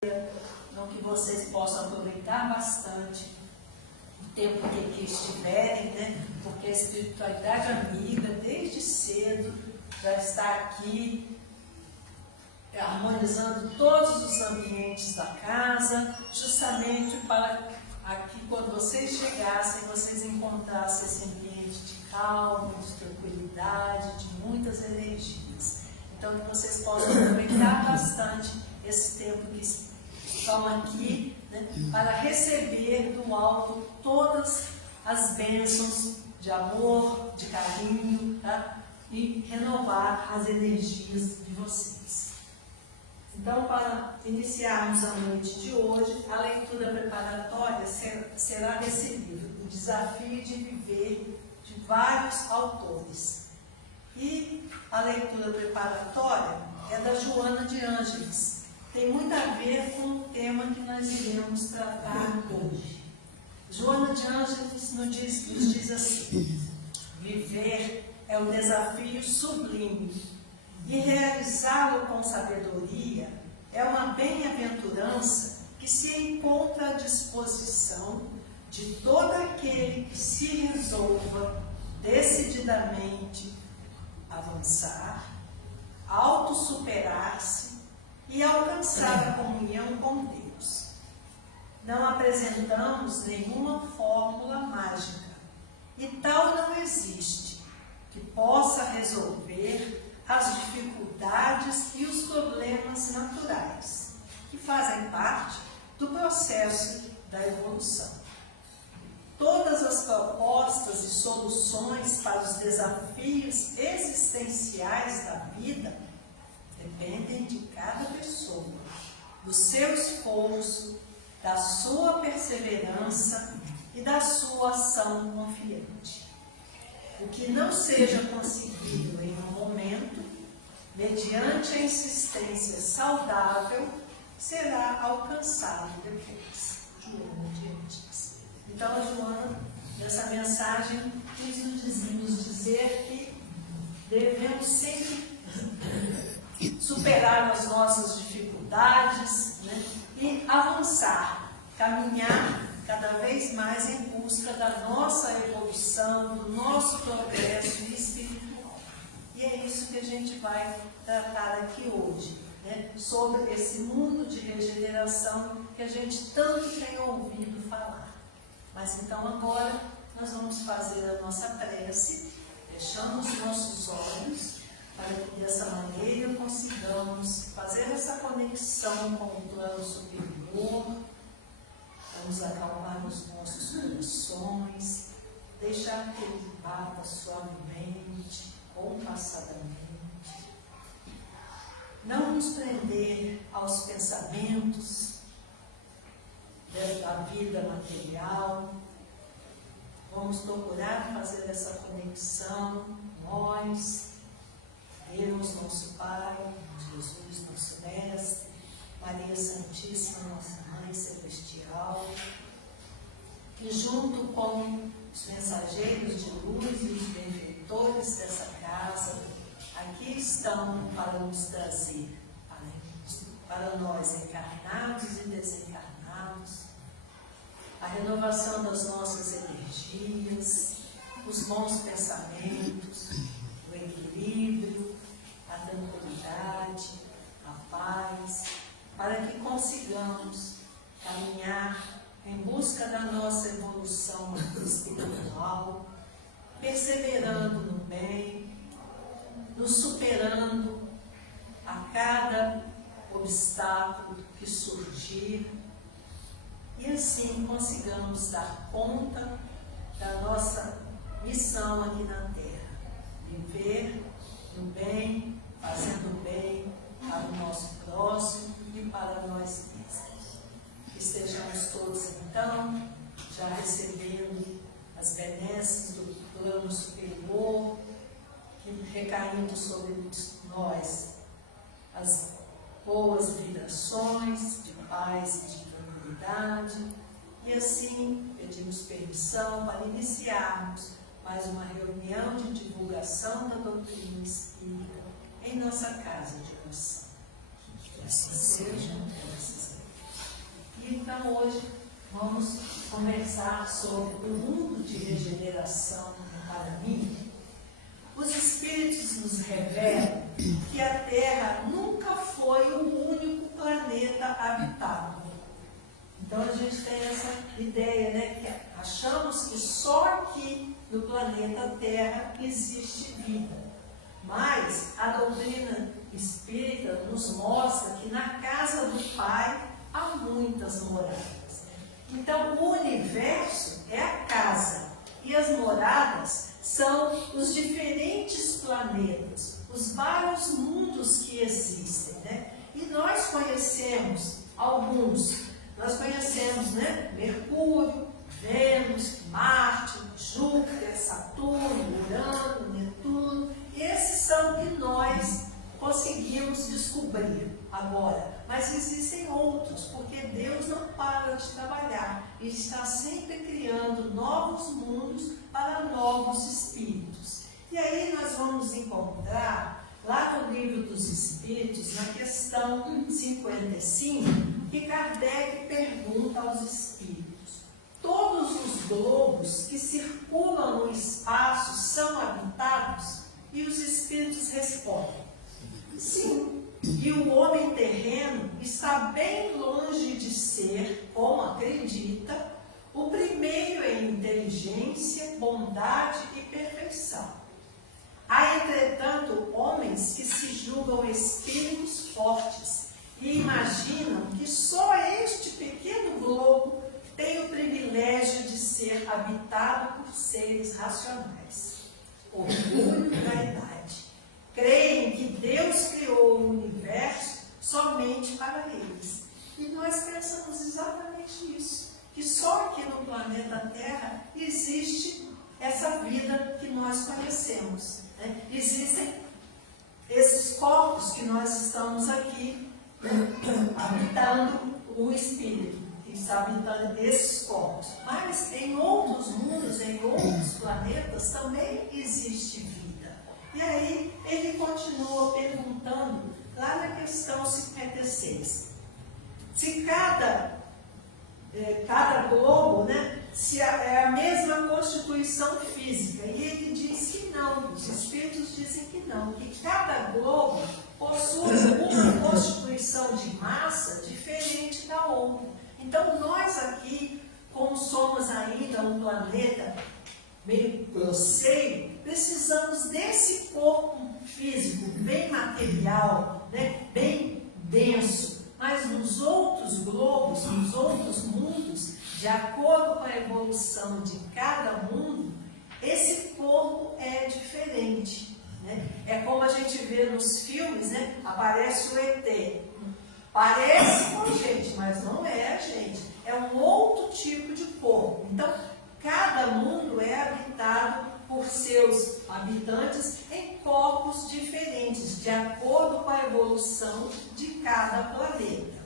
Então, que vocês possam aproveitar bastante o tempo que aqui estiverem, né? Porque a espiritualidade amiga, desde cedo, já está aqui harmonizando todos os ambientes da casa, justamente para aqui, quando vocês chegassem, vocês encontrassem esse ambiente de calma, de tranquilidade, de muitas energias. Então, que vocês possam aproveitar bastante esse tempo que estão aqui, né, para receber do alto todas as bênçãos de amor, de carinho, tá? E renovar as energias de vocês. Então, para iniciarmos a noite de hoje, a leitura preparatória será recebida o desafio de viver de vários autores. E a leitura preparatória é da Joana de Ângeles. Tem muito a ver com o tema que nós iremos tratar hoje. Joana de Ângeles nos diz assim: viver é um desafio sublime, e realizá-lo com sabedoria é uma bem-aventurança que se encontra à disposição de todo aquele que se resolva decididamente avançar, autossuperar-se e alcançar a comunhão com Deus. Não apresentamos nenhuma fórmula mágica, e tal não existe, que possa resolver as dificuldades e os problemas naturais, que fazem parte do processo da evolução. Todas as propostas e soluções para os desafios existenciais da vida dependem de cada pessoa, do seu esforço, da sua perseverança e da sua ação confiante. O que não seja conseguido em um momento, mediante a insistência saudável, será alcançado depois. Joana de Ângeles. Então, a Joana, nessa mensagem, quis nos dizer que devemos sempre superar as nossas dificuldades, né, e avançar, caminhar cada vez mais em busca da nossa evolução, do nosso progresso espiritual. E é isso que a gente vai tratar aqui hoje, né, sobre esse mundo de regeneração que a gente tanto tem ouvido falar. Mas então agora nós vamos fazer a nossa prece, fechando os nossos olhos, para que dessa maneira consigamos fazer essa conexão com o plano superior. Vamos acalmar os nossos corações, deixar que ele bata suavemente, compassadamente. Não nos prender aos pensamentos da vida material. Vamos procurar fazer essa conexão, nós, Deus, nosso Pai, Jesus, nosso Mestre, Maria Santíssima, nossa Mãe Celestial, que junto com os mensageiros de luz e os benfeitores dessa casa, aqui estão para nos trazer, para nós encarnados e desencarnados, a renovação das nossas energias, os bons pensamentos, o equilíbrio, a tranquilidade, a paz, para que consigamos caminhar em busca da nossa evolução espiritual, perseverando no bem, nos superando a cada obstáculo que surgir, e assim consigamos dar conta da nossa missão aqui na Terra, viver no bem, fazendo bem para o nosso próximo e para nós mesmos. Que estejamos todos, então, já recebendo as benesses do plano superior, recaindo sobre nós as boas vibrações de paz e de tranquilidade. E assim, pedimos permissão para iniciarmos mais uma reunião de divulgação da doutrina espírita em nossa casa de oração. Que assim seja, graças a Deus. Então hoje vamos conversar sobre o mundo de regeneração em Paraná. Os Espíritos nos revelam que a Terra nunca foi o único planeta habitado. Então a gente tem essa ideia, né, que achamos que só aqui no planeta Terra existe vida. Mas a doutrina espírita nos mostra que na casa do Pai há muitas moradas. Então o universo é a casa e as moradas são os diferentes planetas, os vários mundos que existem, né? E nós conhecemos alguns. Nós conhecemos, né, Mercúrio, Vênus, Marte, Júpiter, Saturno, Urano, Netuno. Esses são que nós conseguimos descobrir agora. Mas existem outros, porque Deus não para de trabalhar. Ele está sempre criando novos mundos para novos espíritos. E aí nós vamos encontrar, lá no Livro dos Espíritos, na questão 55, que Kardec pergunta aos espíritos: todos os globos que circulam no espaço são habitados? E os espíritos respondem: sim. E o homem terreno está bem longe de ser, como acredita, o primeiro em inteligência, bondade e perfeição. Há, entretanto, homens que se julgam espíritos fortes e imaginam que só este pequeno globo tem o privilégio de ser habitado por seres racionais. Orgulho e vaidade. Creem que Deus criou o universo somente para eles. E nós pensamos exatamente isso, que só aqui no planeta Terra existe essa vida que nós conhecemos, né? Existem esses corpos que nós estamos aqui, né, habitando o espírito, que está habitando esses corpos. Mas em outros mundos, em outros planetas, também existe vida. E aí ele continua perguntando, lá na questão 56, se cada globo, né, se é a mesma constituição física. E ele diz que não, os espíritos dizem que não, que cada globo possui uma constituição de massa diferente da outra. Então nós aqui, como somos ainda um planeta meio grosseiro, precisamos desse corpo físico bem material, né, bem denso. Mas nos outros globos, nos outros mundos, de acordo com a evolução de cada mundo, esse corpo é diferente, né? É como a gente vê nos filmes, né? Aparece o ET. Parece com a gente, mas não é a gente. É um outro tipo de corpo. Então, cada mundo é habitado por seus habitantes em corpos diferentes, de acordo com a evolução de cada planeta.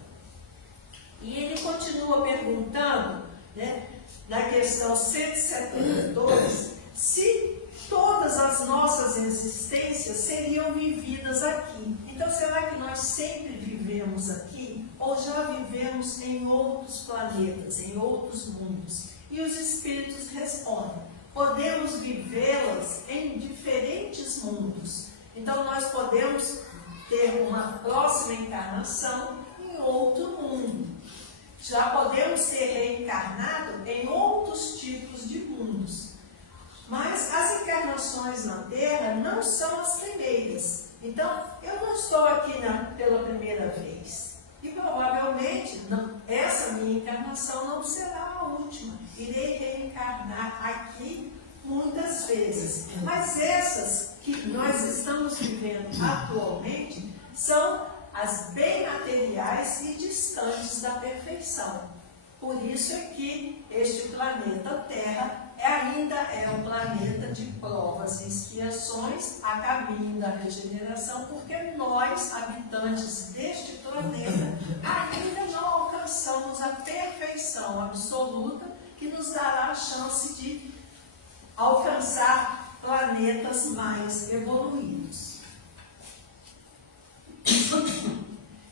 E ele continua perguntando, né, na questão 172, se todas as nossas existências seriam vividas aqui. Então, será que nós sempre vivemos aqui? Ou já vivemos em outros planetas, em outros mundos? E os espíritos respondem: podemos vivê-las em diferentes mundos. Então nós podemos ter uma próxima encarnação em outro mundo. Já podemos ser reencarnados em outros tipos de mundos. Mas as encarnações na Terra não são as primeiras. Então eu não estou aqui pela primeira vez. E provavelmente essa minha encarnação não será a última. Irei reencarnar aqui muitas vezes. Mas essas que nós estamos vivendo atualmente são as bem materiais e distantes da perfeição. Por isso é que este planeta Terra ainda é um planeta de provas e expiações a caminho da regeneração, porque nós, habitantes deste planeta, ainda não alcançamos a perfeição absoluta que nos dará a chance de alcançar planetas mais evoluídos.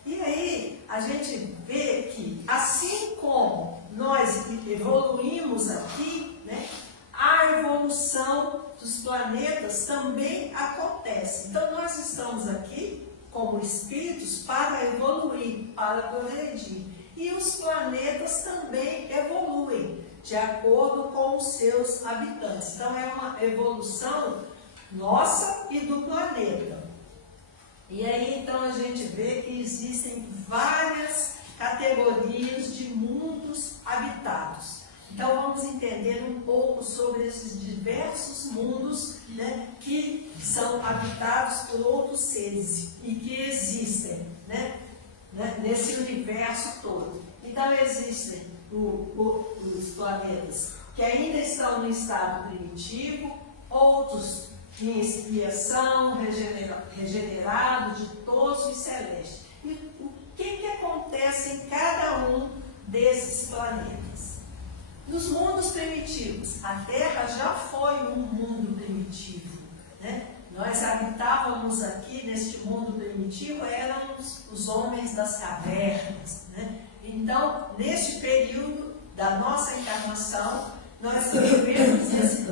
E aí a gente vê que, assim como vimos aqui, né, a evolução dos planetas também acontece. Então nós estamos aqui como espíritos para evoluir, para progredir. E os planetas também evoluem de acordo com os seus habitantes. Então é uma evolução nossa e do planeta. E aí então a gente vê que existem várias categorias de mundos habitados. Então vamos entender um pouco sobre esses diversos mundos, né, que são habitados por outros seres e que existem, né, nesse universo todo. Então existem os planetas que ainda estão no estado primitivo, outros em expiação, regenerado, ditoso e celeste. E o que acontece em cada um desses planetas? Nos mundos primitivos, a Terra já foi um mundo primitivo, né? Nós habitávamos aqui neste mundo primitivo, éramos os homens das cavernas, né? Então, neste período da nossa encarnação, nós vivemos esse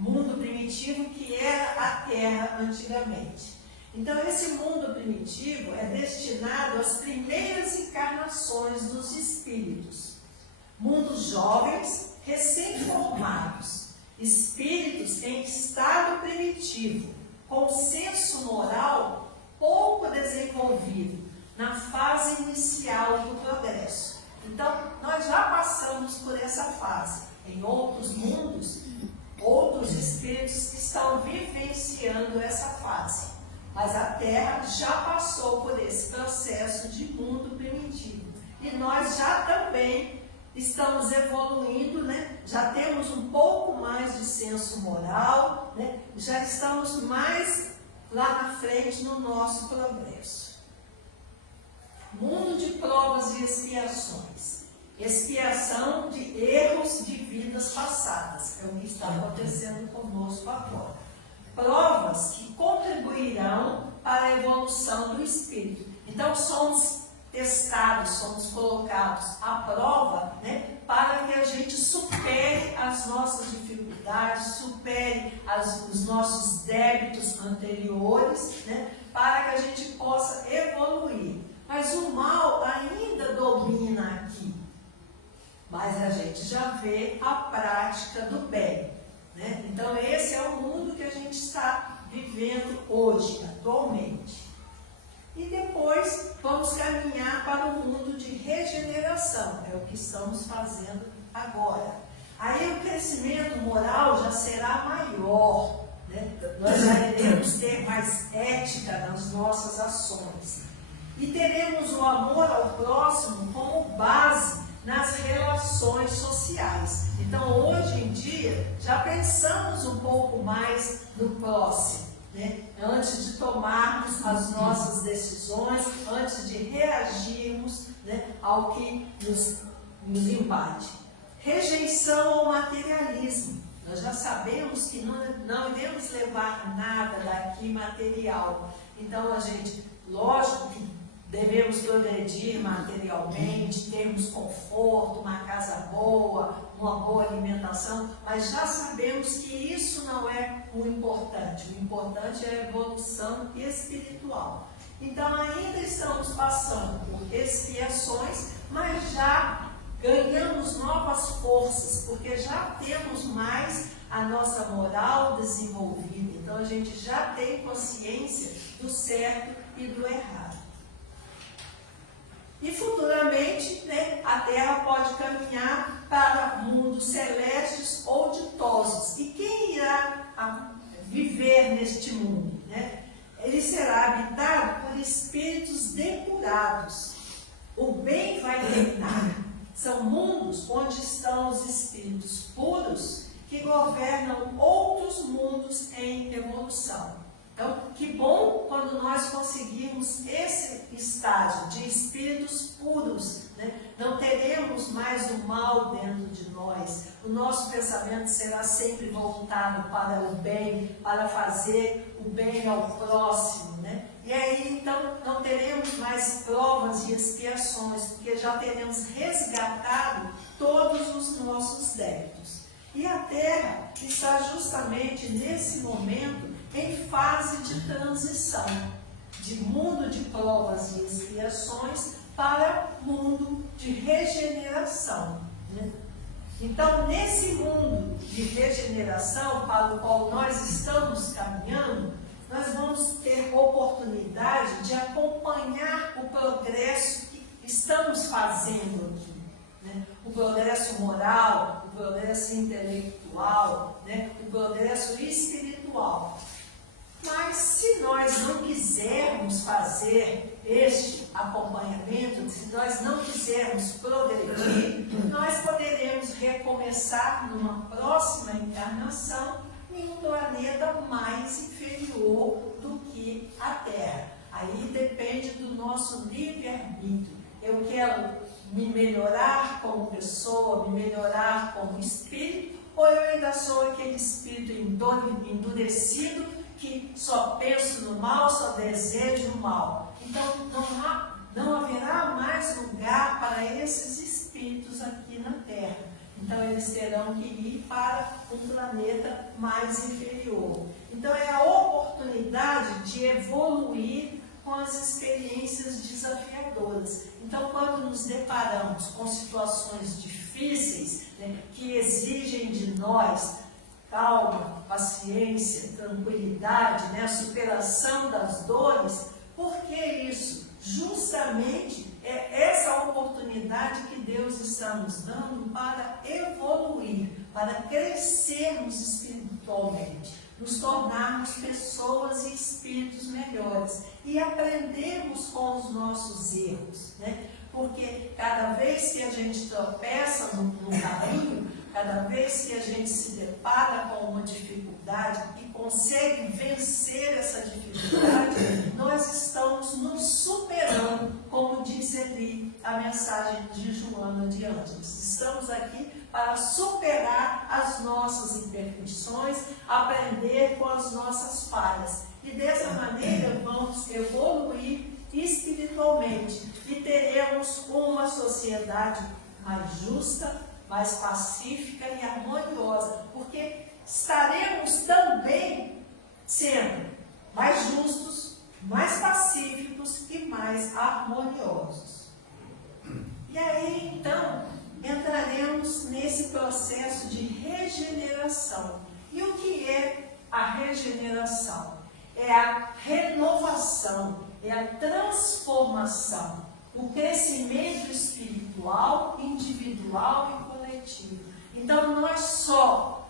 mundo primitivo que era a Terra antigamente. Então, esse mundo primitivo é destinado às primeiras encarnações dos espíritos. Mundos jovens, recém-formados, espíritos em estado primitivo, com senso moral pouco desenvolvido, na fase inicial do progresso. Então, nós já passamos por essa fase. Em outros mundos, outros espíritos estão vivenciando essa fase. Mas a Terra já passou por esse processo de mundo primitivo. E nós já também estamos evoluindo, né? Já temos um pouco mais de senso moral, né? Já estamos mais lá na frente no nosso progresso. Mundo de provas e expiações. Expiação de erros de vidas passadas. É o que está acontecendo conosco agora. Provas que contribuirão para a evolução do espírito. Então somos testados, somos colocados à prova, né, para que a gente supere as nossas dificuldades, supere os nossos débitos anteriores, né, para que a gente possa evoluir. Mas o mal ainda domina aqui. Mas a gente já vê a prática do bem, né? Então esse é o mundo que a gente está vivendo hoje, atualmente. E depois vamos caminhar para o mundo de regeneração, é o que estamos fazendo agora. Aí o crescimento moral já será maior, né? Nós já iremos ter mais ética nas nossas ações. E teremos o amor ao próximo como base nas relações sociais. Então hoje em dia já pensamos um pouco mais no próximo, né? Antes de tomarmos as nossas decisões, antes de reagirmos, né, ao que nos invade. Rejeição ao materialismo. Nós já sabemos que não iremos levar nada daqui material. Então a gente, lógico que devemos progredir materialmente, termos conforto, uma casa boa, uma boa alimentação, mas já sabemos que isso não é o importante. O importante é a evolução espiritual. Então ainda estamos passando por expiações, mas já ganhamos novas forças, porque já temos mais a nossa moral desenvolvida. Então a gente já tem consciência do certo e do errado. E futuramente, né, a Terra pode caminhar para mundos celestes ou ditosos. E quem irá viver neste mundo, né? Ele será habitado por espíritos depurados. O bem vai reinar. São mundos onde estão os espíritos puros que governam outros mundos em evolução. Então, que bom quando nós conseguirmos esse estágio de espíritos puros, né? Não teremos mais mais o mal dentro de nós. O nosso pensamento será sempre voltado para o bem, para fazer o bem ao próximo, né? E aí, então, não teremos mais provas e expiações, porque já teremos resgatado todos os nossos débitos. E a Terra está justamente nesse momento em fase de transição, de mundo de provas e expiações para mundo de regeneração, né? Então, nesse mundo de regeneração para o qual nós estamos caminhando, nós vamos ter oportunidade de acompanhar o progresso que estamos fazendo aqui, né? O progresso moral, o progresso intelectual, né? O progresso espiritual. Mas se nós não quisermos fazer este acompanhamento, se nós não quisermos progredir, nós poderemos recomeçar numa próxima encarnação em um planeta mais inferior do que a Terra. Aí depende do nosso livre-arbítrio. Eu quero me melhorar como pessoa, me melhorar como espírito, ou eu ainda sou aquele espírito endurecido que só penso no mal, só desejo o mal. Então não haverá mais lugar para esses espíritos aqui na Terra. Então eles terão que ir para um planeta mais inferior. Então é a oportunidade de evoluir com as experiências desafiadoras. Então, quando nos deparamos com situações difíceis, né, que exigem de nós calma, paciência, tranquilidade, né, a superação das dores, por que isso? Justamente é essa oportunidade que Deus está nos dando para evoluir, para crescermos espiritualmente, nos tornarmos pessoas e espíritos melhores e aprendermos com os nossos erros, né? Porque cada vez que a gente tropeça no caminho, cada vez que a gente se depara com uma dificuldade e consegue vencer essa dificuldade, nós estamos nos superando, como diz ali a mensagem de Joana de Ângeles. Estamos aqui para superar as nossas imperfeições, aprender com as nossas falhas. E dessa maneira vamos evoluir espiritualmente e teremos uma sociedade mais justa, mais pacífica e harmoniosa, porque estaremos também sendo mais justos, mais pacíficos e mais harmoniosos. E aí, então, entraremos nesse processo de regeneração. E o que é a regeneração? É a renovação, é a transformação, o crescimento espiritual, individual e coletivo. Então, nós só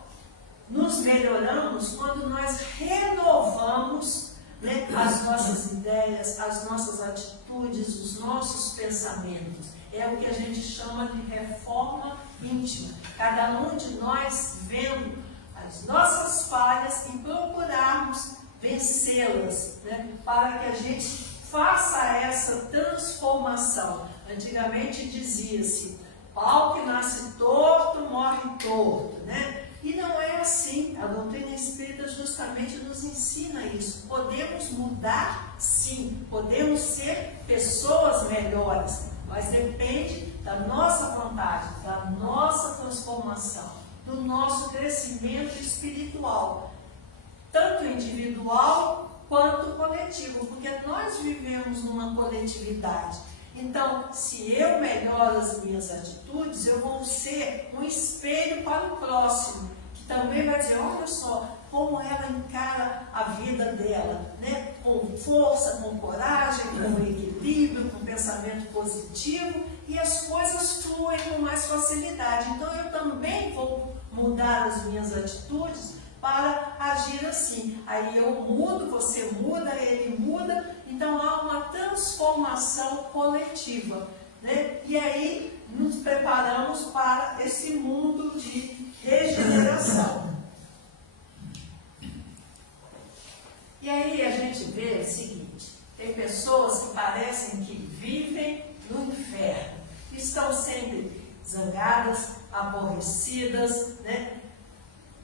nos melhoramos quando nós renovamos, né, as nossas ideias, as nossas atitudes, os nossos pensamentos. É o que a gente chama de reforma íntima. Cada um de nós vendo as nossas falhas e procurarmos vencê-las, né, para que a gente faça essa transformação. Antigamente dizia-se, pau que nasce torto, morre torto, né? E não é assim. A doutrina espírita justamente nos ensina isso. Podemos mudar, sim. Podemos ser pessoas melhores, mas depende da nossa vontade, da nossa transformação, do nosso crescimento espiritual, tanto individual quanto coletivo, porque nós vivemos numa coletividade. Então, se eu melhoro as minhas atitudes, eu vou ser um espelho para o próximo, que também vai dizer, olha só, como ela encara a vida dela, né? Com força, com coragem, com equilíbrio, com pensamento positivo, e as coisas fluem com mais facilidade. Então, eu também vou mudar as minhas atitudes para agir assim. Aí eu mudo, você muda, ele muda, então há uma transformação coletiva, né? E aí nos preparamos para esse mundo de regeneração. E aí a gente vê o seguinte, tem pessoas que parecem que vivem no inferno, estão sempre zangadas, aborrecidas, né?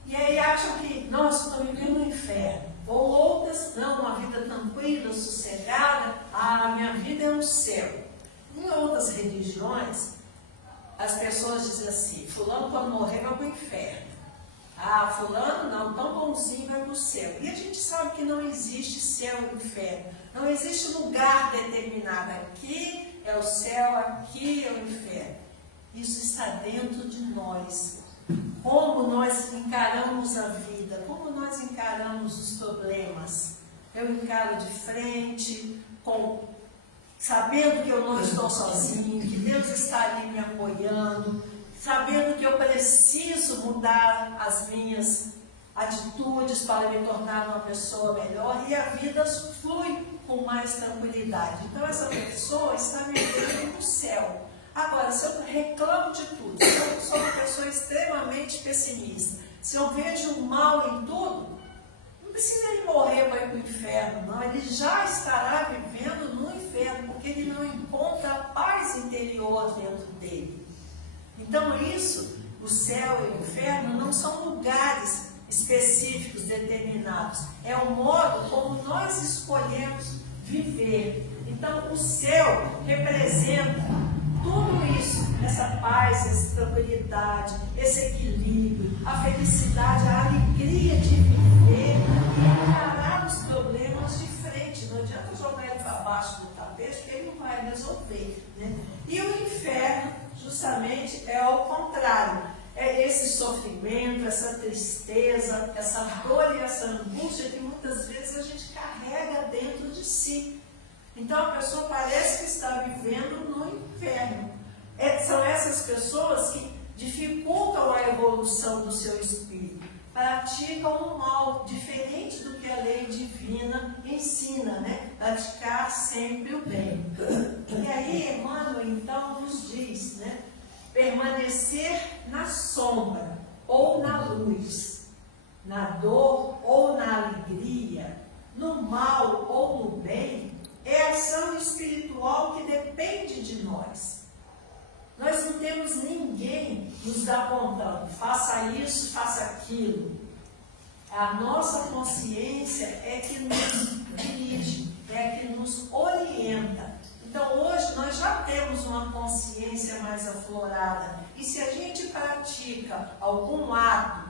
E aí acham que, nossa, estou vivendo no inferno. Ou outras, não, uma vida tranquila, sossegada, minha vida é um céu. Em outras religiões, as pessoas dizem assim, fulano quando morrer vai para o inferno. Fulano não, tão bonzinho vai para o céu. E a gente sabe que não existe céu e inferno. Não existe lugar determinado. Aqui é o céu, aqui é o inferno. Isso está dentro de nós. Como nós encaramos a vida, como nós encaramos os problemas. Eu encaro de frente, sabendo que eu não estou sozinho, que Deus está ali me apoiando, sabendo que eu preciso mudar as minhas atitudes para me tornar uma pessoa melhor, e a vida flui com mais tranquilidade. Então essa pessoa está vivendo no céu. Agora, se eu reclamo de tudo, se eu sou uma pessoa extremamente pessimista, se eu vejo o mal em tudo, não precisa ele morrer para ir para o inferno, não. Ele já estará vivendo no inferno, porque ele não encontra a paz interior dentro dele. Então isso, o céu e o inferno não são lugares específicos, determinados. É o modo como nós escolhemos viver. Então o céu representa tudo isso, essa paz, essa tranquilidade, esse equilíbrio, a felicidade, a alegria de viver e encarar os problemas de frente. Não adianta jogar ele para baixo do tapete, porque ele não vai resolver, né? E o inferno, justamente, é ao contrário. É esse sofrimento, essa tristeza, essa dor e essa angústia que muitas vezes a gente carrega dentro de si. Então a pessoa parece que está vivendo no inferno. São essas pessoas que dificultam a evolução do seu espírito, praticam o mal, diferente do que a lei divina ensina, né? Praticar sempre o bem. E aí Emmanuel então nos diz, né? Permanecer na sombra ou na luz, na dor ou na alegria, no mal ou no bem, é ação espiritual que depende de nós. Nós não temos ninguém nos apontando, faça isso, faça aquilo. A nossa consciência é que nos dirige, é que nos orienta. Então hoje nós já temos uma consciência mais aflorada. E se a gente pratica algum ato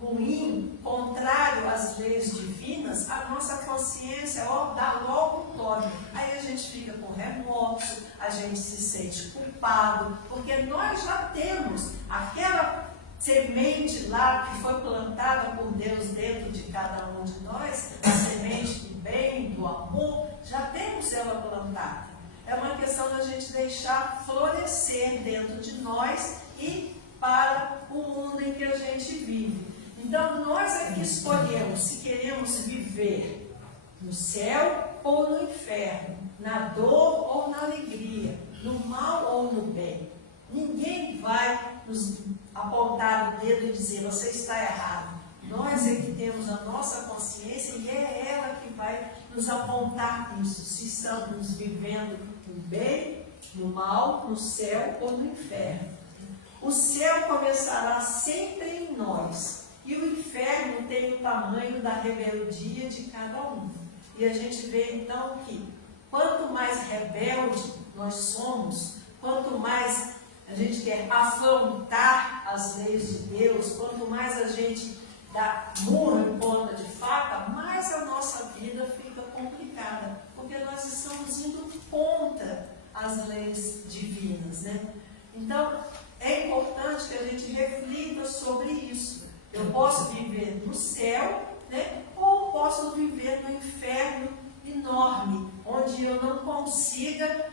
ruim, contrário às leis divinas, a nossa consciência dá logo um toque. Aí a gente fica com remorso, a gente se sente culpado, porque nós já temos aquela semente lá que foi plantada por Deus dentro de cada um de nós, a semente do bem, do amor, já temos ela plantada. É uma questão da gente deixar florescer dentro de nós e para o mundo em que a gente vive. Então, nós é que escolhemos se queremos viver no céu ou no inferno, na dor ou na alegria, no mal ou no bem. Ninguém vai nos apontar o dedo e dizer, você está errado. Nós é que temos a nossa consciência e é ela que vai nos apontar isso, se estamos vivendo no bem, no mal, no céu ou no inferno. O céu começará sempre em nós. E o inferno tem o tamanho da rebeldia de cada um. E a gente vê então que quanto mais rebelde nós somos, quanto mais a gente quer afrontar as leis de Deus, quanto mais a gente dá murro em ponta de faca, mais a nossa vida fica complicada. Porque nós estamos indo contra as leis divinas, né? Então, é importante que a gente reflita sobre isso. Eu posso viver no céu, né? Ou posso viver no inferno enorme, onde eu não consiga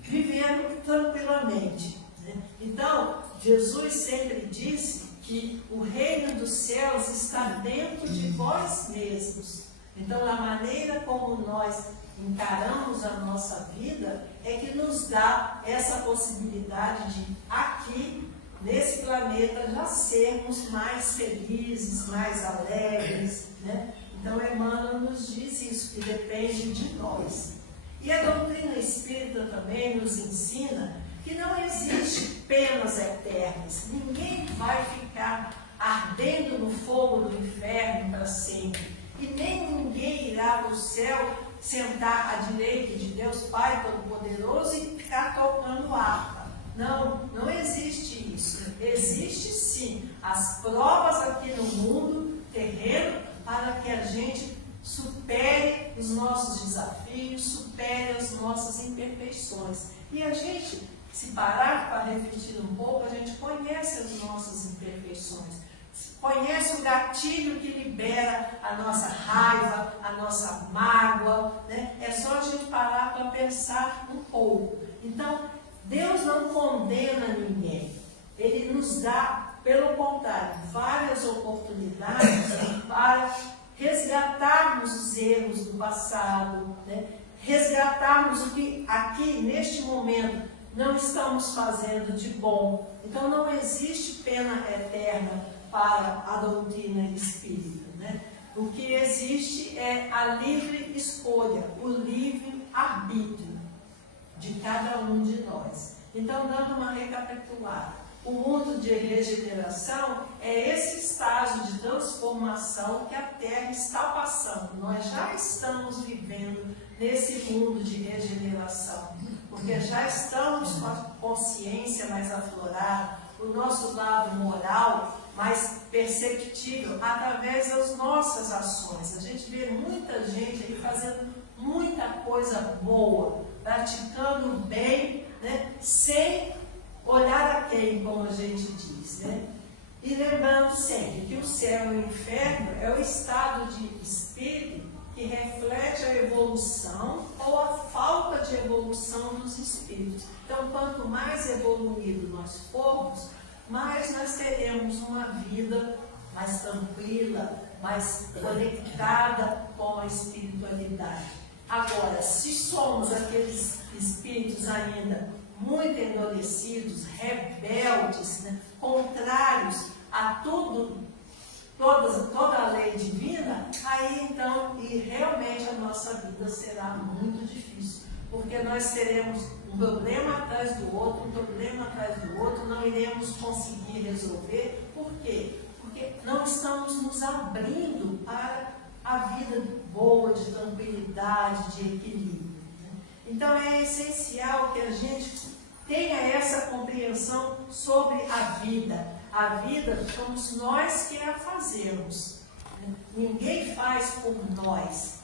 viver tranquilamente, né? Então, Jesus sempre disse que o reino dos céus está dentro de vós mesmos. Então, a maneira como nós encaramos a nossa vida é que nos dá essa possibilidade de aqui, nesse planeta, já sermos mais felizes, mais alegres, né? Então Emmanuel nos diz isso, que depende de nós. E a doutrina espírita também nos ensina que não existe penas eternas. Ninguém vai ficar ardendo no fogo do inferno para sempre. E nem ninguém irá para o céu sentar à direita de Deus Pai Todo-Poderoso e ficar tocando harpa. Não, não existe isso. Existe sim as provas aqui no mundo terreno para que a gente supere os nossos desafios, supere as nossas imperfeições. E a gente, se parar para refletir um pouco, a gente conhece as nossas imperfeições. Conhece o gatilho que libera a nossa raiva, a nossa mágoa, né? É só a gente parar para pensar um pouco. Então, Deus não condena ninguém. Ele nos dá, pelo contrário, várias oportunidades para resgatarmos os erros do passado, né? Resgatarmos o que aqui, neste momento, não estamos fazendo de bom. Então, não existe pena eterna para a doutrina espírita, né? O que existe é a livre escolha, o livre arbítrio de cada um de nós. Então, dando uma recapitulada, o mundo de regeneração é esse estágio de transformação que a Terra está passando. Nós já estamos vivendo nesse mundo de regeneração, porque já estamos com a consciência mais aflorada, o nosso lado moral mais perceptível através das nossas ações. A gente vê muita gente aí fazendo muita coisa boa, praticando o bem, né, sem olhar a quem, como a gente diz, né? E lembrando sempre que o céu e o inferno é o estado de espírito que reflete a evolução ou a falta de evolução dos espíritos. Então, quanto mais evoluído nós formos, mais nós teremos uma vida mais tranquila, mais conectada com a espiritualidade. Agora, se somos aqueles espíritos ainda muito endurecidos, rebeldes, né, contrários a tudo, toda a lei divina, aí então, e realmente a nossa vida será muito difícil, porque nós teremos um problema atrás do outro, não iremos conseguir resolver. Por quê? Porque não estamos nos abrindo para a vida boa, de tranquilidade, de equilíbrio. Né? Então é essencial que a gente tenha essa compreensão sobre a vida. A vida somos nós que a fazemos. Né? Ninguém faz por nós.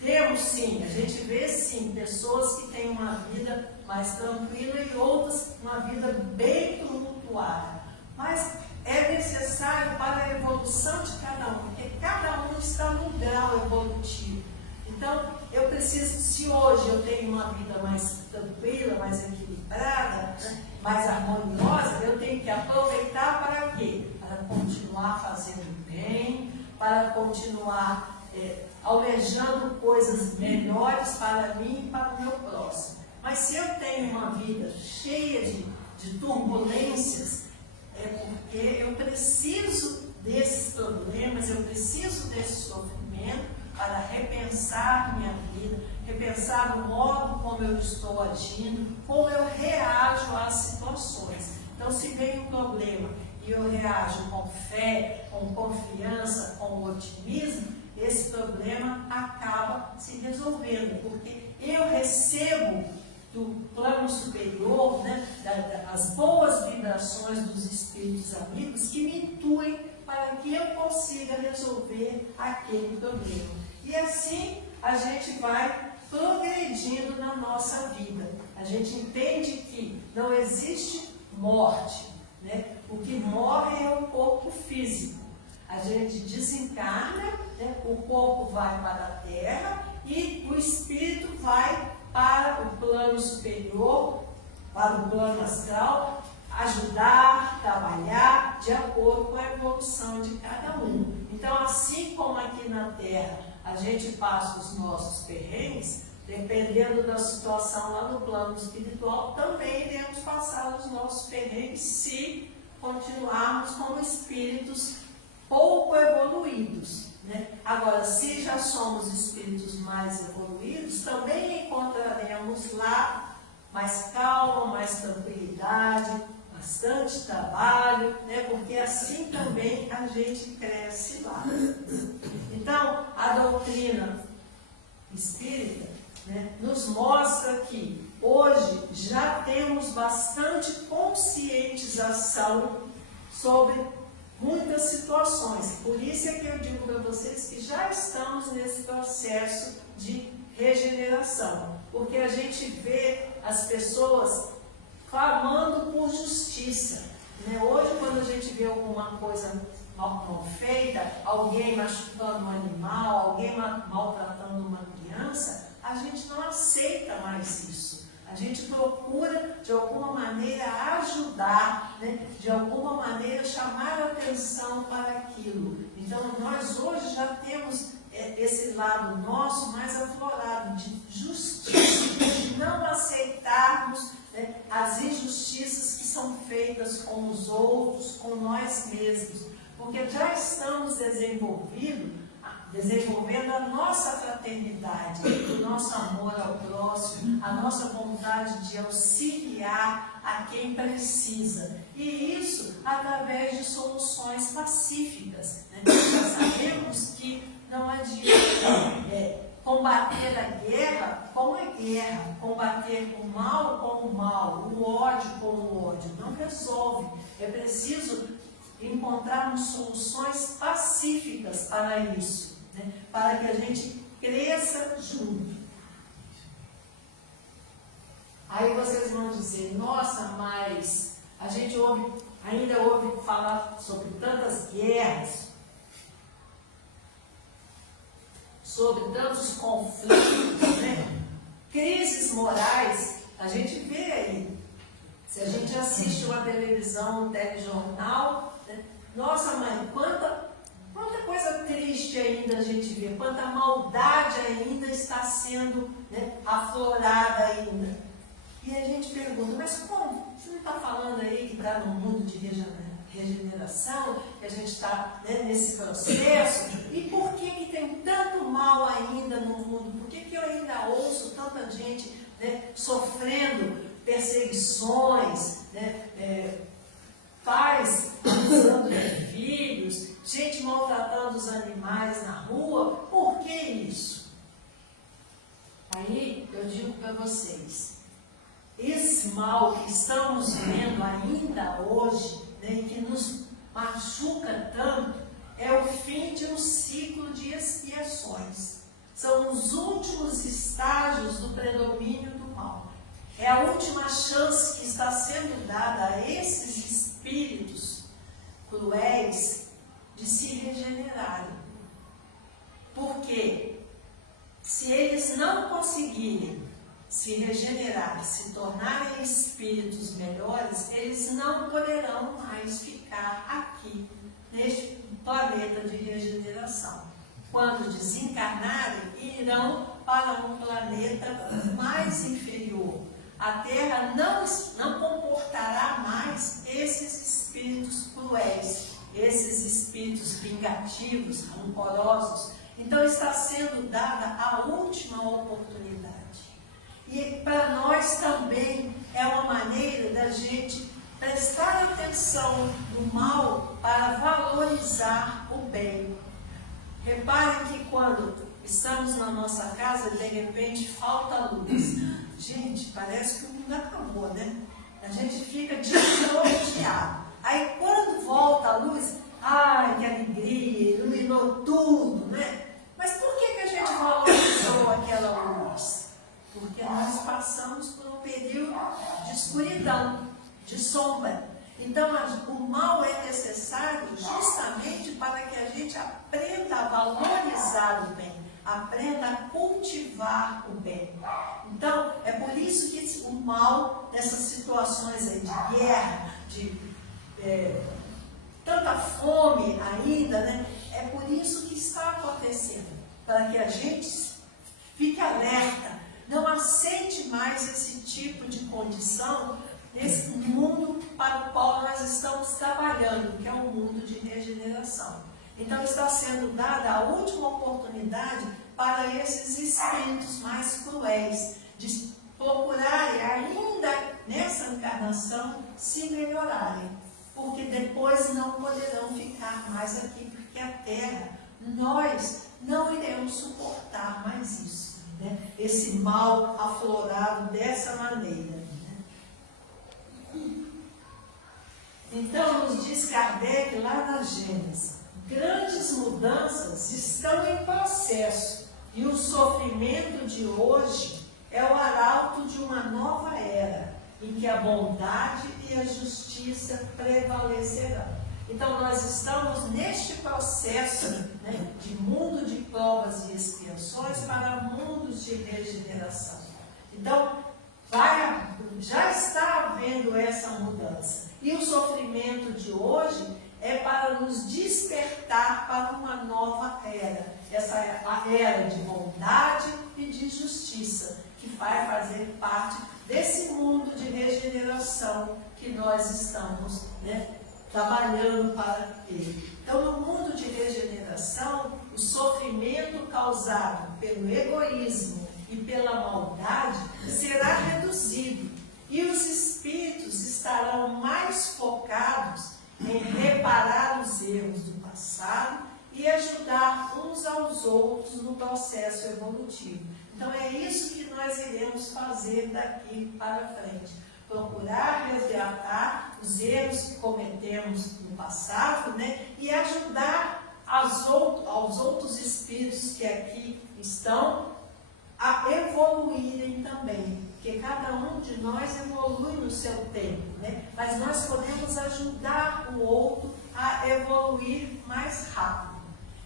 Temos sim, a gente vê sim, pessoas que têm uma vida mais tranquila e outras uma vida bem tumultuada. Mas é necessário para a evolução de cada um, porque cada um está num grau evolutivo. Então, eu preciso, se hoje eu tenho uma vida mais tranquila, mais equilibrada, né, mais harmoniosa, eu tenho que aproveitar para quê? Para continuar fazendo bem, para continuar almejando coisas melhores para mim e para o meu próximo. Mas se eu tenho uma vida cheia de turbulências, é porque eu preciso desses problemas, eu preciso desse sofrimento para repensar minha vida, repensar o modo como eu estou agindo, como eu reajo às situações. Então, se vem um problema e eu reajo com fé, com confiança, com otimismo, esse problema acaba se resolvendo, porque eu recebo do plano superior, né, as boas vibrações dos espíritos amigos que me intuem para que eu consiga resolver aquele problema. E assim a gente vai progredindo na nossa vida. A gente entende que não existe morte, né? O que morre é o corpo físico. A gente desencarna, né? O corpo vai para a terra e o espírito vai para o plano superior, para o plano astral, ajudar, trabalhar de acordo com a evolução de cada um. Então, assim como aqui na Terra a gente passa os nossos perrengues, dependendo da situação lá no plano espiritual, também iremos passar os nossos perrengues se continuarmos como espíritos pouco evoluídos, né? Agora, se já somos espíritos mais evoluídos, também encontraremos lá mais calma, mais tranquilidade, bastante trabalho, né? Porque assim também a gente cresce lá. Então, a doutrina espírita, né, nos mostra que hoje já temos bastante conscientização sobre muitas situações. Por isso é que eu digo para vocês que já estamos nesse processo de regeneração. Porque a gente vê as pessoas clamando por justiça, né? Hoje, quando a gente vê alguma coisa mal feita, alguém machucando um animal, alguém maltratando uma criança, a gente não aceita mais isso. A gente procura, de alguma maneira, ajudar, né? De alguma maneira, chamar a atenção para aquilo. Então, nós hoje já temos esse lado nosso mais aflorado, de justiça, de não aceitarmos, né, as injustiças que são feitas com os outros, com nós mesmos. Porque já estamos desenvolvendo a nossa fraternidade, o nosso amor ao próximo, a nossa vontade de auxiliar a quem precisa. E isso através de soluções pacíficas, né? Nós sabemos que não adianta combater a guerra com a guerra, combater o mal com o mal, o ódio com o ódio. Não resolve. É preciso encontrarmos soluções pacíficas para isso, né? Para que a gente cresça junto. Aí vocês vão dizer, nossa, mas a gente ainda ouve falar sobre tantas guerras, sobre tantos conflitos, né? Crises morais, a gente vê aí. Se a gente assiste uma televisão, um telejornal, né? Nossa, mãe, quanta coisa triste ainda a gente vê, quanta maldade ainda está sendo, né, aflorada ainda. E a gente pergunta, mas como? Você não está falando aí que está num mundo de regeneração, que a gente está, né, nesse processo? E por que tem tanto mal ainda no mundo? Por que eu ainda ouço tanta gente, né, sofrendo perseguições, né, pais abusando de filhos, gente maltratando os animais na rua? Por que isso? Aí eu digo para vocês, esse mal que estamos vendo ainda hoje, né, que nos machuca tanto, é o fim de um ciclo de expiações. São os últimos estágios do predomínio do mal. É a última chance que está sendo dada a esses espíritos cruéis de se regenerarem. Porque se eles não conseguirem se regenerar, se tornarem espíritos melhores, eles não poderão mais ficar aqui, neste planeta de regeneração. Quando desencarnarem, irão para um planeta mais inferior. A Terra não comportará mais esses espíritos cruéis, esses espíritos vingativos, rancorosos. Então está sendo dada a última oportunidade. E para nós também é uma maneira da gente prestar atenção no mal para valorizar o bem. Reparem que quando estamos na nossa casa, de repente falta luz. Gente, parece que o mundo acabou, né? A gente fica desnorteado. Aí quando volta a luz, ai, que alegria, iluminou tudo, né? Mas por que a gente valorizou aquela luz? Porque nós passamos por um período de escuridão, de sombra. Então, o mal é necessário justamente para que a gente aprenda a valorizar o bem, aprenda a cultivar o bem. Então, é por isso que o mal, nessas situações aí de guerra, de tanta fome ainda, né? É por isso que está acontecendo, para que a gente fique alerta, não aceite mais esse tipo de condição nesse mundo para o qual nós estamos trabalhando, que é um mundo de regeneração. Então está sendo dada a última oportunidade para esses espíritos mais cruéis de procurarem ainda nessa encarnação se melhorarem, porque depois não poderão ficar mais aqui, porque a Terra, nós não iremos suportar mais isso, né? Esse mal aflorado dessa maneira. Né? Então, nos diz Kardec lá na Gênesis, grandes mudanças estão em processo e o sofrimento de hoje é o arauto de uma nova era, em que a bondade e a justiça prevalecerão. Então, nós estamos neste processo, né, de mundo de provas e expiações para mundos de regeneração. Então, já está havendo essa mudança. E o sofrimento de hoje é para nos despertar para uma nova era. Essa é a era de bondade e de justiça, que vai fazer parte desse mundo de regeneração que nós estamos, né, trabalhando para ele. Então, no mundo de regeneração, o sofrimento causado pelo egoísmo e pela maldade será reduzido e os espíritos estarão mais focados em reparar os erros do passado e ajudar uns aos outros no processo evolutivo. Então, é isso que nós iremos fazer daqui para frente. Procurar resgatar os erros que cometemos no passado, né, e ajudar aos outros espíritos que aqui estão a evoluírem também. Porque cada um de nós evolui no seu tempo, né? Mas nós podemos ajudar o outro a evoluir mais rápido.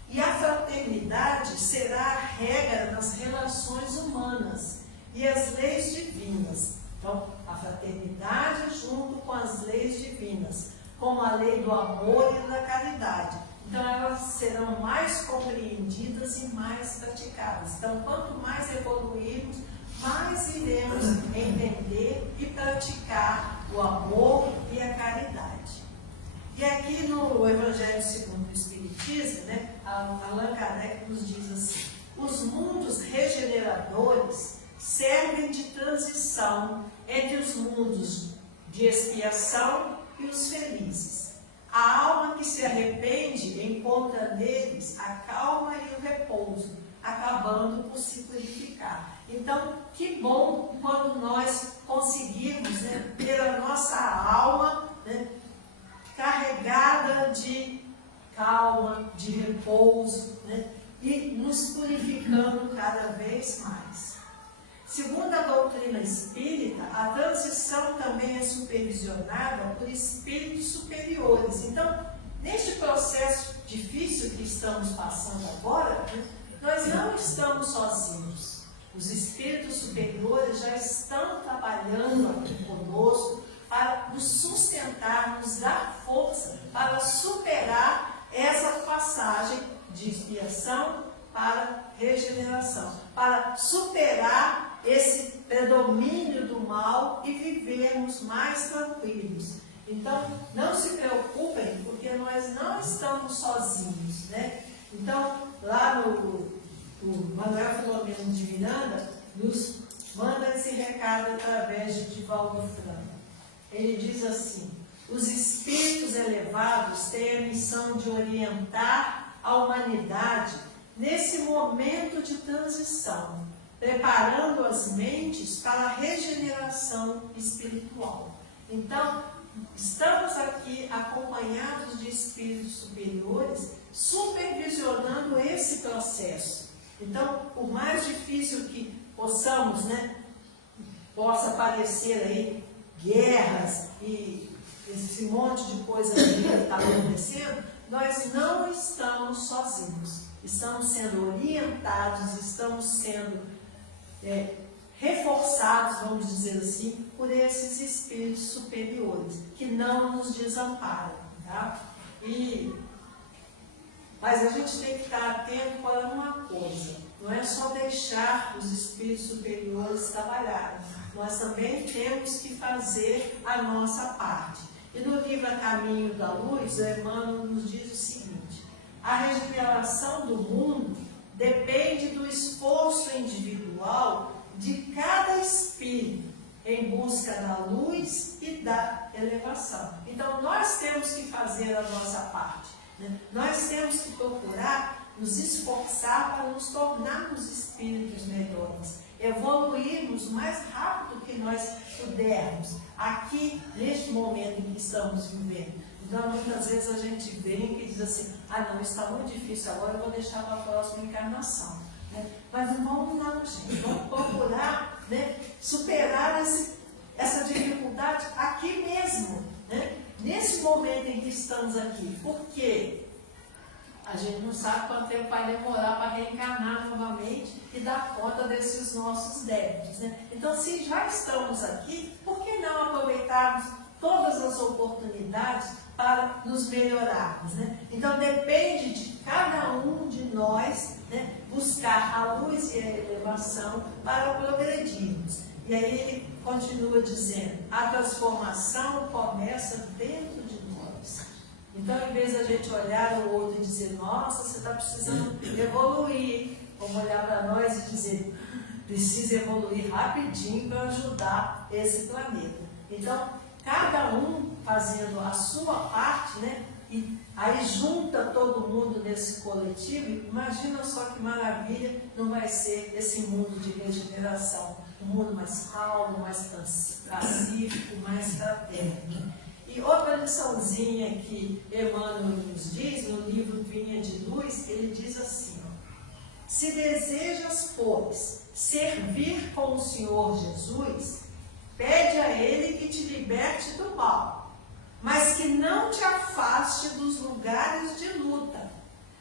E a fraternidade será a regra nas relações humanas e as leis divinas. Então, a fraternidade junto com as leis divinas, como a lei do amor e da caridade. Então, elas serão mais compreendidas e mais praticadas. Então, quanto mais evoluirmos, mais iremos entender e praticar o amor e a caridade. E aqui no Evangelho segundo o Espiritismo, né, Allan Kardec nos diz assim: os mundos regeneradores servem de transição entre os mundos de expiação e os felizes. A alma que se arrepende encontra neles a calma e o repouso, acabando por se purificar. Então, que bom quando nós conseguirmos, né, ter a nossa alma, né, carregada de calma, de repouso, né, e nos purificando cada vez mais. Segundo a doutrina espírita, a transição também é supervisionada por espíritos superiores. Então, neste processo difícil que estamos passando agora, né, nós não estamos sozinhos. Os espíritos superiores já estão trabalhando aqui conosco para nos sustentar, nos dar força para superar essa passagem de expiação para regeneração, para superar esse predomínio do mal e vivermos mais tranquilos. Então, não se preocupem, porque nós não estamos sozinhos, né? Então, lá no Manuel Filomeno de Miranda, nos manda esse recado através de Divaldo Franco. Ele diz assim: os espíritos elevados têm a missão de orientar a humanidade nesse momento de transição, preparando as mentes para a regeneração espiritual. Então, estamos aqui acompanhados de espíritos superiores, supervisionando esse processo. Então, por mais difícil que possamos, né, possa parecer aí guerras e esse monte de coisa que está acontecendo, nós não estamos sozinhos. Estamos sendo orientados, estamos sendo reforçados, vamos dizer assim, por esses espíritos superiores, que não nos desamparam. Tá? Mas a gente tem que estar atento para uma coisa: não é só deixar os espíritos superiores trabalharem, nós também temos que fazer a nossa parte. E no livro A Caminho da Luz, Emmanuel nos diz o seguinte: a regeneração do mundo depende do esforço individual de cada espírito em busca da luz e da elevação. Então, nós temos que fazer a nossa parte, né? Nós temos que procurar nos esforçar para nos tornarmos espíritos melhores, evoluirmos o mais rápido que nós pudermos, aqui, neste momento em que estamos vivendo. Então, muitas vezes a gente brinca e diz assim, não, está muito difícil agora, eu vou deixar para a próxima encarnação. Né? Mas vamos lá, gente, vamos procurar, né, superar essa dificuldade aqui mesmo, né? Nesse momento em que estamos aqui. Por quê? A gente não sabe quanto tempo vai demorar para reencarnar novamente e dar conta desses nossos débitos, né? Então, se já estamos aqui, por que não aproveitarmos todas as oportunidades para nos melhorarmos, né? Então, depende de cada um de nós, né, buscar a luz e a elevação para progredirmos. E aí ele continua dizendo, a transformação começa dentro de nós. Então, em vez da gente olhar o outro e dizer, nossa, você está precisando evoluir, vamos olhar para nós e dizer, precisa evoluir rapidinho para ajudar esse planeta. Então, cada um fazendo a sua parte, né? E aí junta todo mundo nesse coletivo, imagina só que maravilha não vai ser esse mundo de regeneração, um mundo mais calmo, mais pacífico, mais fraterno. E outra liçãozinha que Emmanuel nos diz, no livro Vinha de Luz, ele diz assim, se desejas, pois, servir com o Senhor Jesus, pede a Ele que te liberte do mal, mas que não te afaste dos lugares de luta,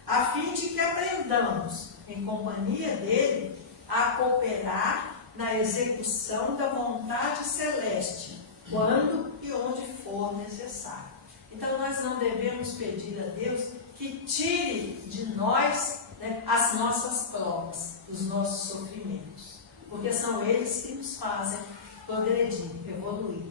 a fim de que aprendamos, em companhia dele, a cooperar na execução da vontade celeste, quando e onde for necessário. Então, nós não devemos pedir a Deus que tire de nós, né, as nossas provas, os nossos sofrimentos, porque são eles que nos fazem progredir, evoluir.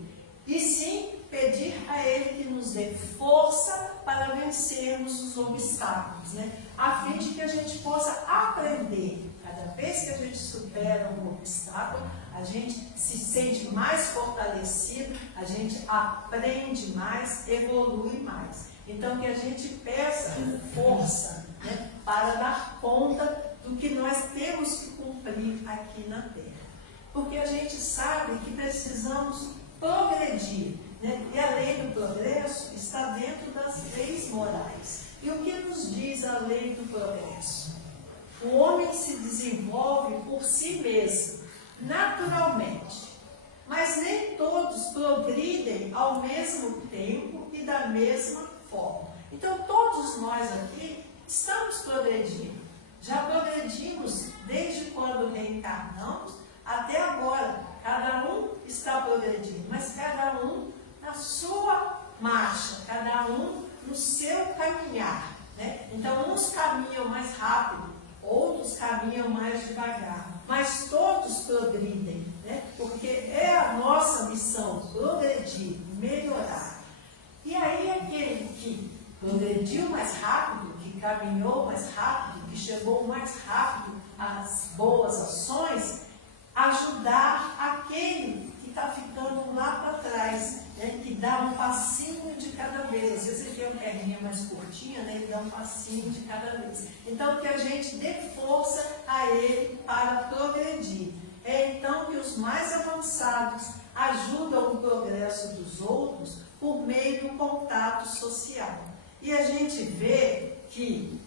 E sim, pedir a Ele que nos dê força para vencermos os obstáculos, né? A fim de que a gente possa aprender. Cada vez que a gente supera um obstáculo, a gente se sente mais fortalecido, a gente aprende mais, evolui mais. Então, que a gente peça força, né, para dar conta do que nós temos que cumprir aqui na Terra. Porque a gente sabe que precisamos progredir, né? E a lei do progresso está dentro das leis morais. E o que nos diz a lei do progresso? O homem se desenvolve por si mesmo, naturalmente, mas nem todos progridem ao mesmo tempo e da mesma forma. Então, todos nós aqui estamos progredindo. Já progredimos desde quando reencarnamos até agora. Cada um está progredindo, mas cada um na sua marcha, cada um no seu caminhar, né? Então, uns caminham mais rápido, outros caminham mais devagar, mas todos progridem, né? Porque é a nossa missão progredir, melhorar. E aí aquele que progrediu mais rápido, que caminhou mais rápido, que chegou mais rápido às boas ações, ajudar aquele que está ficando lá para trás, né? Que dá um passinho de cada vez. Às vezes ele tem uma perninha mais curtinha, né? Ele dá um passinho de cada vez. Então, que a gente dê força a ele para progredir. É então que os mais avançados ajudam o progresso dos outros por meio do contato social. E a gente vê que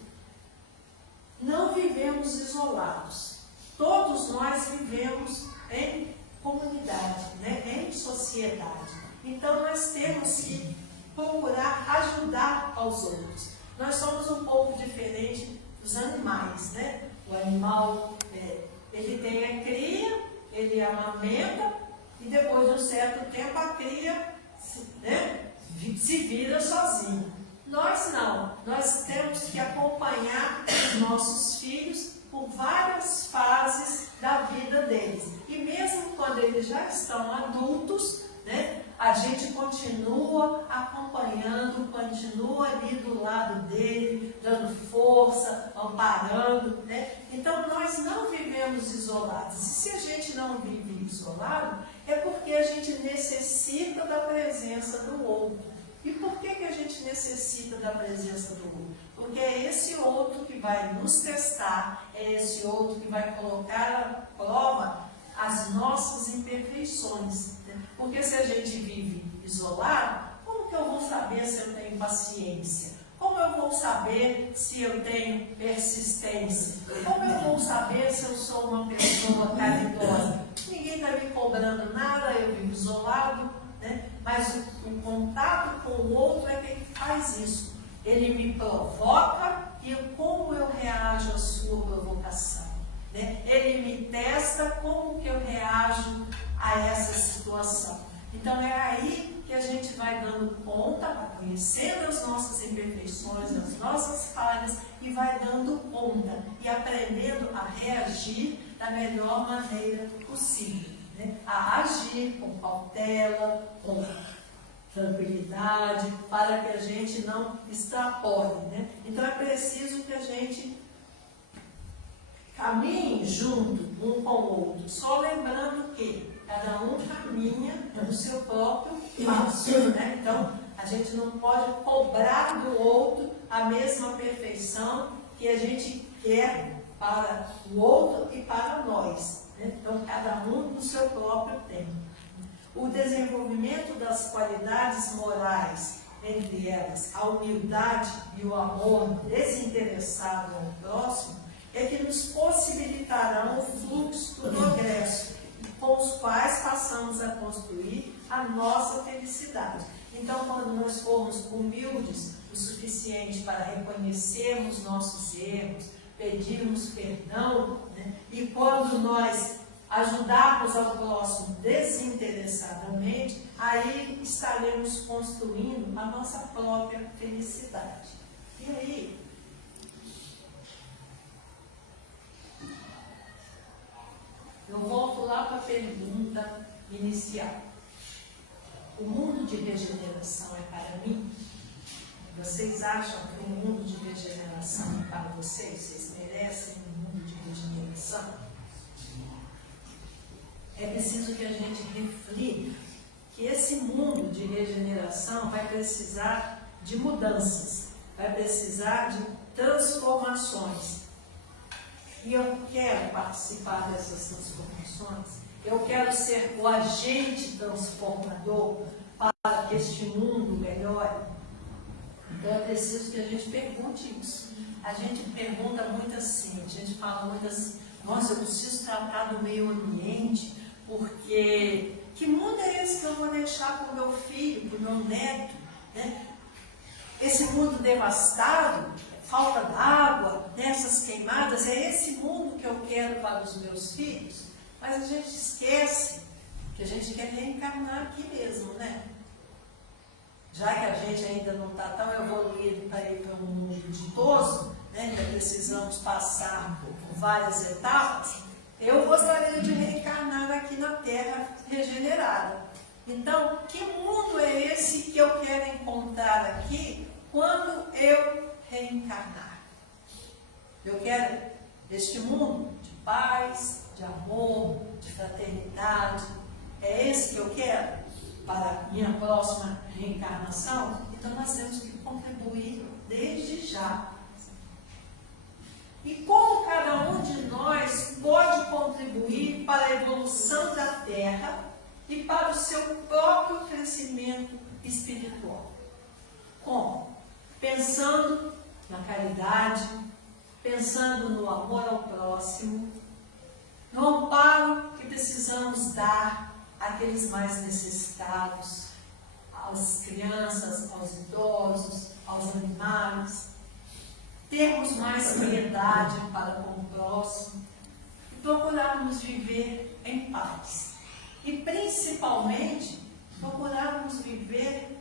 não vivemos isolados. Todos nós vivemos em comunidade, né? Em sociedade. Então, nós temos que procurar ajudar aos outros. Nós somos um pouco diferente dos animais, né? O animal, ele tem a cria, ele amamenta, e depois de um certo tempo a cria, né, se vira sozinho. Nós não. Nós temos que acompanhar os nossos filhos por várias fases da vida deles. E mesmo quando eles já estão adultos, né, a gente continua acompanhando, continua ali do lado dele, dando força, amparando, né? Então nós nós não vivemos isolados. E se a gente não vive isolado, é porque a gente necessita da presença do outro. E por que a gente necessita da presença do outro? Porque é esse outro que vai nos testar, é esse outro que vai colocar à prova as nossas imperfeições. Né? Porque se a gente vive isolado, como que eu vou saber se eu tenho paciência? Como eu vou saber se eu tenho persistência? Como eu vou saber se eu sou uma pessoa caridosa? Ninguém está me cobrando nada, eu vivo isolado, né? Mas o contato com o outro é quem faz isso. Ele me provoca e como eu reajo à sua provocação. Né? Ele me testa como que eu reajo a essa situação. Então é aí que a gente vai dando conta, vai conhecendo as nossas imperfeições, as nossas falhas e vai dando conta e aprendendo a reagir da melhor maneira possível. Né? A agir com cautela, com tranquilidade, para que a gente não extrapole. Né? Então é preciso que a gente caminhe junto um com o outro, só lembrando que cada um caminha no seu próprio passo. Né? Então a gente não pode cobrar do outro a mesma perfeição que a gente quer para o outro e para nós. Né? Então cada um no seu próprio tempo. O desenvolvimento das qualidades morais, entre elas a humildade e o amor desinteressado ao próximo, é que nos possibilitarão o fluxo do progresso, com os quais passamos a construir a nossa felicidade. Então, quando nós formos humildes o suficiente para reconhecermos nossos erros, pedirmos perdão, né? E quando nós ajudarmos ao próximo desinteressadamente, aí estaremos construindo a nossa própria felicidade. E aí, eu volto lá para a pergunta inicial. O mundo de regeneração é para mim? Vocês acham que o mundo de regeneração é para vocês? Vocês merecem um mundo de regeneração? É preciso que a gente reflita que esse mundo de regeneração vai precisar de mudanças, vai precisar de transformações. E eu quero participar dessas transformações. Eu quero ser o agente transformador para que este mundo melhore. Então é preciso que a gente pergunte isso. A gente pergunta muito assim, a gente fala muito assim, nossa, eu preciso tratar do meio ambiente, porque que mundo é esse que eu vou deixar para o meu filho, para o meu neto? Né? Esse mundo devastado, falta d'água, essas queimadas, é esse mundo que eu quero para os meus filhos? Mas a gente esquece que a gente quer reencarnar aqui mesmo, né? Já que a gente ainda não está tão evoluído para ir para um mundo ditoso, né? Já precisamos passar por várias etapas, eu gostaria de reencarnar aqui na Terra regenerada. Então, que mundo é esse que eu quero encontrar aqui quando eu reencarnar? Eu quero este mundo de paz, de amor, de fraternidade. É esse que eu quero para a minha próxima reencarnação? Então nós temos que contribuir desde já. E como cada um de nós pode contribuir para a evolução da Terra e para o seu próprio crescimento espiritual? Como? Pensando na caridade, pensando no amor ao próximo, no amparo que precisamos dar àqueles mais necessitados, às crianças, aos idosos, aos animais, termos mais piedade para com o próximo e procurarmos viver em paz. E principalmente, procurarmos viver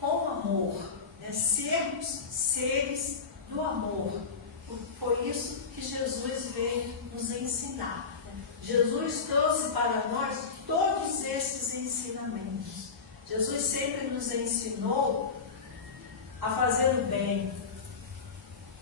com amor, né? Sermos seres do amor. Foi isso que Jesus veio nos ensinar. Jesus trouxe para nós todos esses ensinamentos. Jesus sempre nos ensinou a fazer o bem,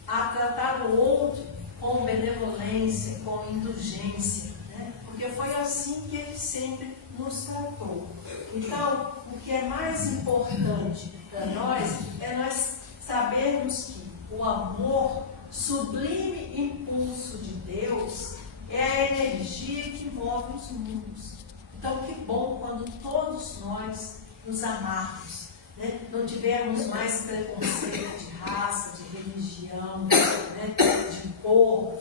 a tratar o outro com benevolência, com indulgência, né? Porque foi assim que Ele sempre nos tratou. Então, o que é mais importante para nós é nós sabermos que o amor, sublime impulso de Deus, é a energia que move os mundos. Então, que bom quando todos nós nos amarmos, né? Não tivermos mais preconceito de raça, de religião, né? De cor.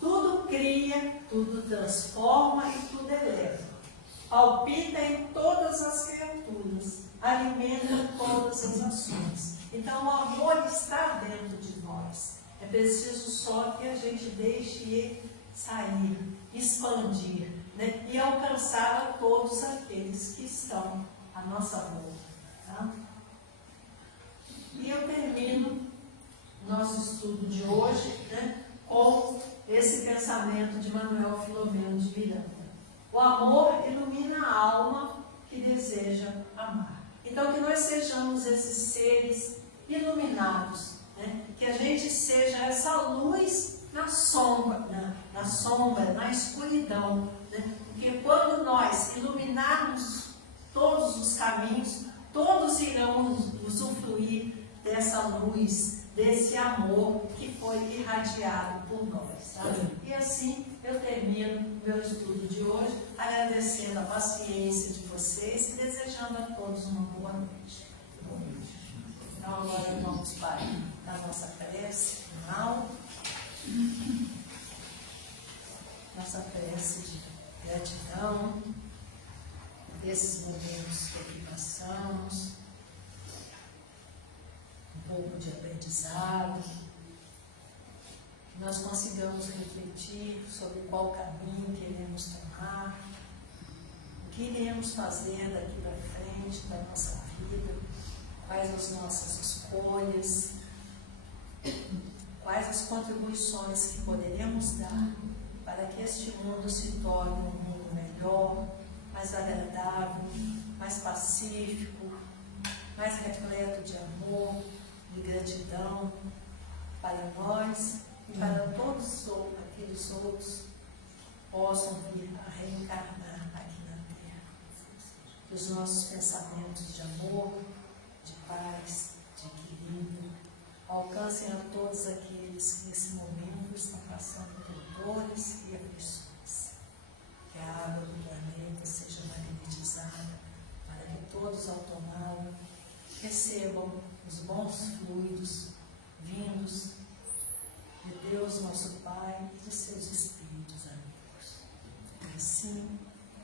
Tudo cria, tudo transforma e tudo eleva. Palpita em todas as criaturas, alimenta todas as ações. Então, o amor está dentro de nós. É preciso só que a gente deixe ele sair, expandir, né? E alcançar a todos aqueles que estão à nossa volta. Tá? E eu termino nosso estudo de hoje, né, com esse pensamento de Manuel Filomeno de Miranda. O amor ilumina a alma que deseja amar. Então, que nós sejamos esses seres iluminados, né? Que a gente seja essa luz na sombra, na escuridão, né? Porque quando nós iluminarmos todos os caminhos, todos irão usufruir dessa luz, desse amor que foi irradiado por nós. Tá? E assim eu termino meu estudo de hoje, agradecendo a paciência de vocês e desejando a todos uma boa noite. Então agora vamos para a nossa prece final. Nossa prece de gratidão desses momentos que aqui passamos, um pouco de aprendizado, que nós consigamos refletir sobre qual caminho queremos tomar, o que iremos fazer daqui para frente da nossa vida, quais as nossas escolhas, quais as contribuições que poderemos dar para que este mundo se torne um mundo melhor, mais agradável, mais pacífico, mais repleto de amor, de gratidão para nós e para todos aqueles outros que possam vir a reencarnar aqui na Terra. Que os nossos pensamentos de amor, de paz, de equilíbrio, alcancem a todos aqueles que nesse momento estão passando por dores e aflições. Que a água do planeta seja magnetizada para que todos ao tomá-la recebam os bons fluidos vindos de Deus, nosso Pai, e de seus espíritos amigos. E assim,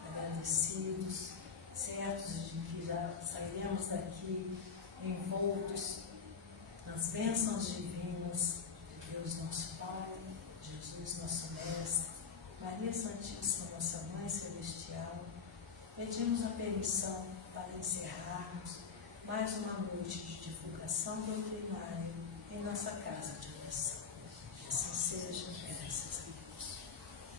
agradecidos, certos de que já sairemos daqui envoltos nas bênçãos divinas de Deus, nosso Pai, Jesus, nosso Mestre, Maria Santíssima, nossa Mãe Celestial, pedimos a permissão para encerrarmos mais uma noite de divulgação doutrinária em nossa casa de oração. Que assim seja.